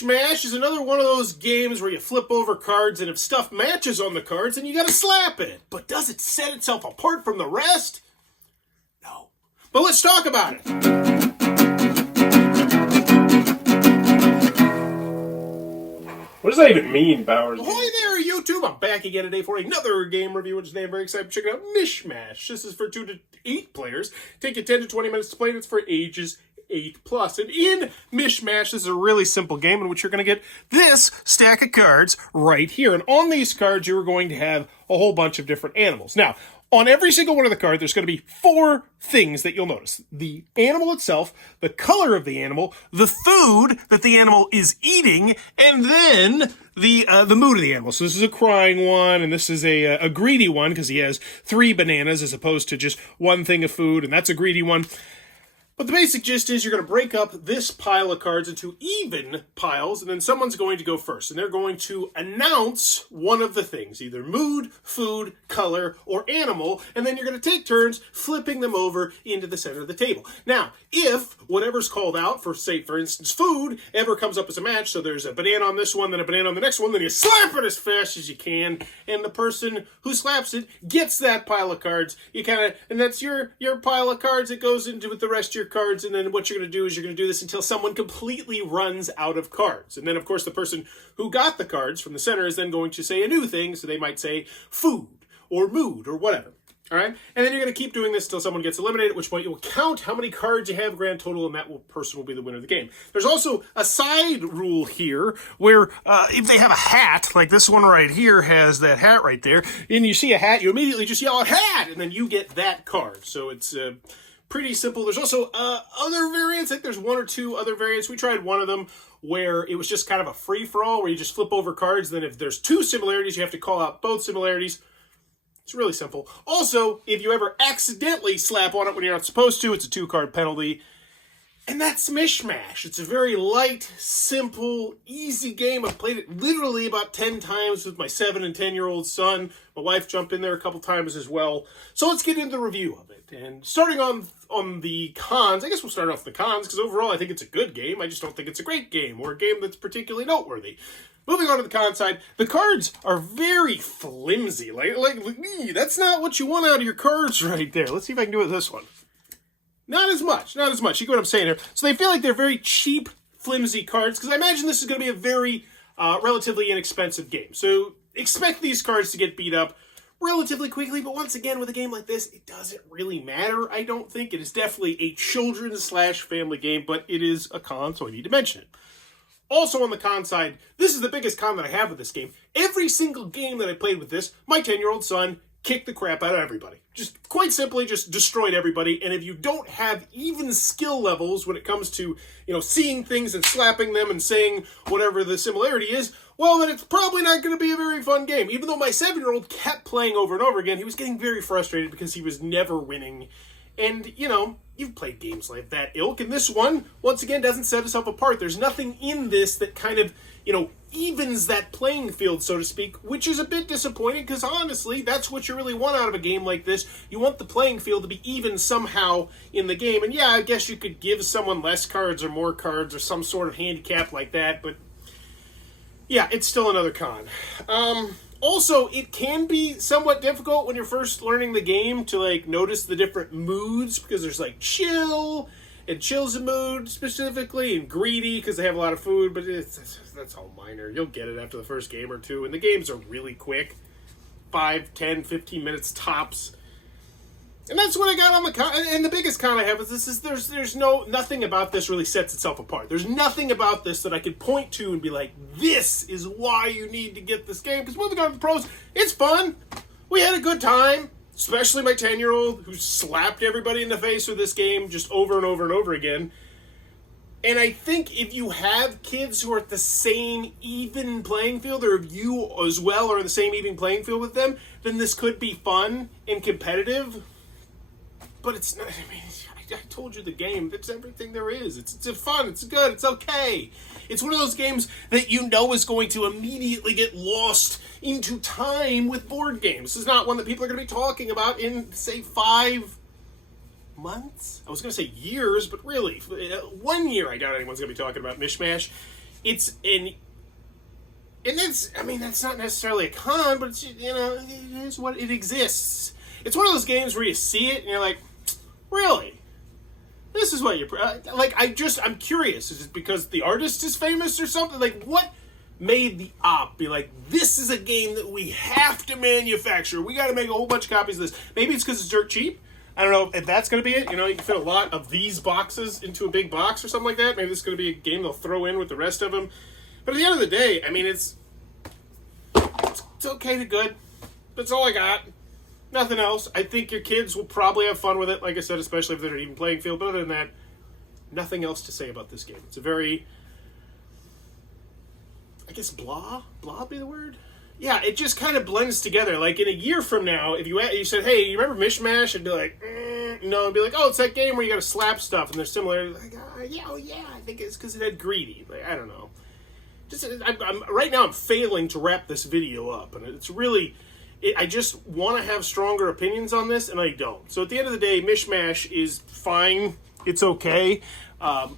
Mish Match is another one of those games where you flip over cards, and if stuff matches on the cards, then you gotta slap it. But does it set itself apart from the rest? No. But let's talk about it. What does that even mean, Bowers? Ahoy there, YouTube! I'm back again today for another game review, which today I'm very excited to check out Mish Match. This is for 2 to 8 players. Take you 10 to 20 minutes to play, and it's for ages 8+. And in Mish Match, this is a really simple game in which you're going to get this stack of cards right here. And on these cards, you're going to have a whole bunch of different animals. Now, on every single one of the cards, there's going to be 4 things that you'll notice. The animal itself, the color of the animal, the food that the animal is eating, and then the mood of the animal. So this is a crying one, and this is a greedy one, because he has 3 bananas as opposed to just 1 thing of food, and that's a greedy one. But the basic gist is you're going to break up this pile of cards into even piles, and then someone's going to go first. And they're going to announce one of the things, either mood, food, color, or animal, and then you're going to take turns flipping them over into the center of the table. Now, if whatever's called out for, say, for instance, food, ever comes up as a match, so there's a banana on this one, then a banana on the next one, then you slap it as fast as you can, and the person who slaps it gets that pile of cards. You kind of, and that's your pile of cards. It goes into with the rest of your cards, and then what you're going to do is you're going to do this until someone completely runs out of cards. And then, of course, the person who got the cards from the center is then going to say a new thing, so they might say food or mood or whatever. All right? And then you're going to keep doing this until someone gets eliminated, at which point you will count how many cards you have grand total, and that person will be the winner of the game. There's also a side rule here where if they have a hat, like this one right here has that hat right there, and you see a hat, you immediately just yell out, "Hat!" and then you get that card. So it's pretty simple. There's also other variants. I think there's 1 or 2 other variants. We tried one of them where it was just kind of a free-for-all, where you just flip over cards. Then if there's 2 similarities, you have to call out both similarities. It's really simple. Also, if you ever accidentally slap on it when you're not supposed to, it's a 2-card penalty. And that's Mish Match. It's a very light, simple, easy game. I've played it literally about 10 times with my 7 and 10-year-old son. My wife jumped in there a couple times as well. So let's get into the review of it. And starting on the cons, I guess we'll start off with the cons, because overall I think it's a good game. I just don't think it's a great game, or a game that's particularly noteworthy. Moving on to the con side, the cards are very flimsy. Like that's not what you want out of your cards right there. Let's see if I can do it with this one. Not as much. You get what I'm saying here. So they feel like they're very cheap, flimsy cards, because I imagine this is going to be a very relatively inexpensive game. So expect these cards to get beat up relatively quickly, but once again, with a game like this, it doesn't really matter, I don't think. It is definitely a children's/family game, but it is a con, so I need to mention it. Also on the con side, this is the biggest con that I have with this game. Every single game that I played with this, my 10-year-old son kicked the crap out of everybody. Just quite simply just destroyed everybody. And if you don't have even skill levels when it comes to, seeing things and slapping them and saying whatever the similarity is, well, then it's probably not going to be a very fun game. Even though my 7-year-old kept playing over and over again, he was getting very frustrated because he was never winning. And, you've played games like that ilk, and this one, once again, doesn't set itself apart. There's nothing in this that kind of, evens that playing field, so to speak, which is a bit disappointing, because honestly, that's what you really want out of a game like this. You want the playing field to be even somehow in the game, and yeah, I guess you could give someone less cards or more cards or some sort of handicap like that, but yeah, it's still another con. Also, it can be somewhat difficult when you're first learning the game to, notice the different moods, because there's, chill, and chill's a mood specifically, and greedy, because they have a lot of food, but that's all minor. You'll get it after the first game or 2, and the games are really quick. 5, 10, 15 minutes tops. And that's what I got on the con. And the biggest con I have is there's nothing about this really sets itself apart. There's nothing about this that I could point to and be like, this is why you need to get this game. Because moving on to the pros, it's fun. We had a good time. Especially my 10-year-old who slapped everybody in the face with this game just over and over and over again. And I think if you have kids who are at the same even playing field, or if you as well are in the same even playing field with them, then this could be fun and competitive. But it's not, I told you the game, it's everything there is. It's fun, it's good, it's okay. It's one of those games that is going to immediately get lost into time with board games. This is not one that people are going to be talking about in, say, 5 months? I was going to say years, but really, 1 year I doubt anyone's going to be talking about Mish Match. it's in. And that's, I mean, that's not necessarily a con, but it's, you know, it is what it exists. It's one of those games where you see it and you're like, really? This is what you're like. I'm curious. Is it because the artist is famous or something? Like, what made the op be like, this is a game that we have to manufacture? We got to make a whole bunch of copies of this. Maybe it's because it's dirt cheap. I don't know if that's going to be it. You know, you can fit a lot of these boxes into a big box or something like that. Maybe this is going to be a game they'll throw in with the rest of them. But at the end of the day, I mean, it's okay to good. That's all I got. Nothing else. I think your kids will probably have fun with it, like I said, especially if they're an even playing field. But other than that, nothing else to say about this game. It's a very, I guess, blah would be the word? Yeah, it just kind of blends together. Like, in a year from now, if you said, hey, you remember Mish Match? I'd be like, no. I'd be like, oh, it's that game where you got to slap stuff, and they're similar. Like, yeah, I think it's because it had greedy. Like, I don't know. Right now I'm failing to wrap this video up, and it's really, I just want to have stronger opinions on this, and I don't. So at the end of the day, Mish Match is fine. It's okay.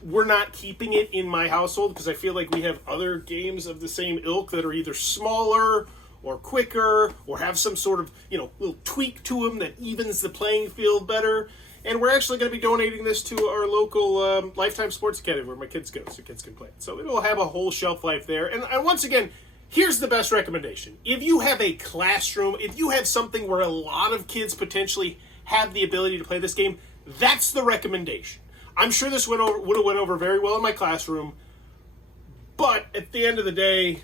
We're not keeping it in my household because I feel like we have other games of the same ilk that are either smaller or quicker or have some sort of, little tweak to them that evens the playing field better. And we're actually going to be donating this to our local Lifetime Sports Academy where my kids go, so kids can play it. So it will have a whole shelf life there. And once again, here's the best recommendation. If you have a classroom, if you have something where a lot of kids potentially have the ability to play this game, that's the recommendation. I'm sure this would have went over very well in my classroom, but at the end of the day,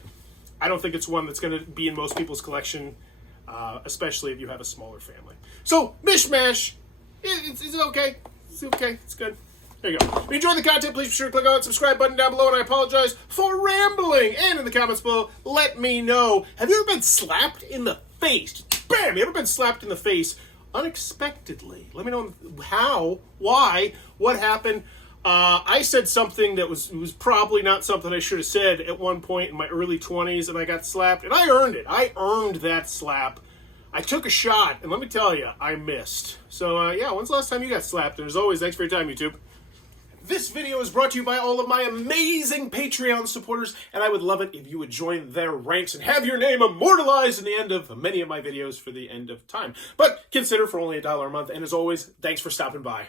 I don't think it's one that's going to be in most people's collection, especially if you have a smaller family. So, Mish Match. It's okay. It's okay. It's good. There you go. If you enjoyed the content, please be sure to click on that subscribe button down below, and I apologize for rambling. And in the comments below, let me know, have you ever been slapped in the face? Bam! You ever been slapped in the face unexpectedly? Let me know how, why, what happened. I said something that was probably not something I should have said at one point in my early 20s, and I got slapped, and I earned it. I earned that slap. I took a shot, and let me tell you, I missed. So, yeah, when's the last time you got slapped? And as always, thanks for your time, YouTube. This video is brought to you by all of my amazing Patreon supporters, and I would love it if you would join their ranks and have your name immortalized in the end of many of my videos for the end of time. But consider for only $1 a month, and as always, thanks for stopping by.